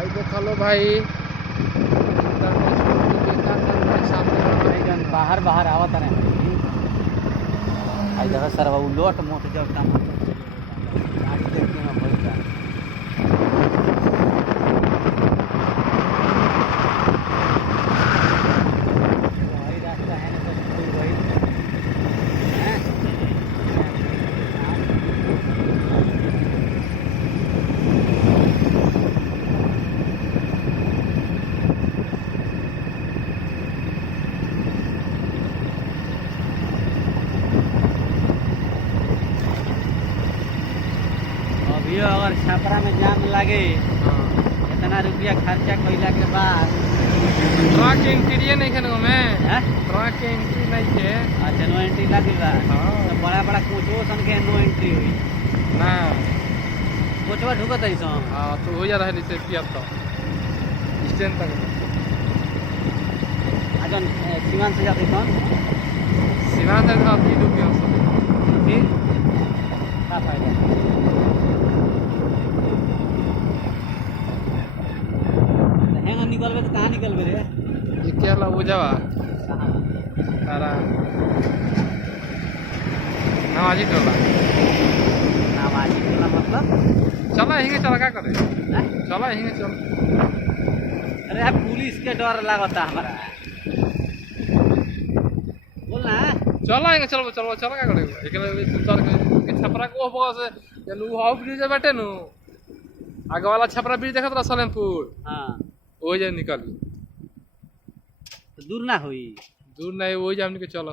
भाई देखा लो भाई सामने बाहर बाहर आवत रहे आई जगह सर वो लोट मोट जब काम गाड़ी देखते ना बोलता वही रास्ता है ना तो वही अभी अगर छपरा में जाम लगे इतना रुपया खर्चा कैला के बाद ट्रक एंट्री नहीं है में हैं? ट्रक एंट्री नहीं है अच्छा नो एंट्री लगी बा हाँ। तो बड़ा बड़ा कोचो सन के नो एंट्री हुई ना कोचवा ढुकत है सो हाँ तो हो जा रहा है पिया तो स्टैंड तक अजन सीमान से जाते कौन सीमा से था 3 रुपया फिर का फायदा हैंगा निकलबे तो कहाँ निकलबे रे ये क्या ला वो जावा कहाँ तारा नवाजी टोला नामाजी टोला मतलब चला हिंगे चला क्या करे हैं? चला हिंगे चल अरे यार पुलिस के डर लागता हमारा बोल ना चला हिंगे चलो चलो चला क्या करे एक चल के छपरा को बगल से जनु हाउ ब्रिज बैठे नु आगे वाला छपरा ब्रिज देखत रहा सलेमपुर हाँ वो जे निकल तो दूर ना हुई दूर नहीं वो जे हमने के चलो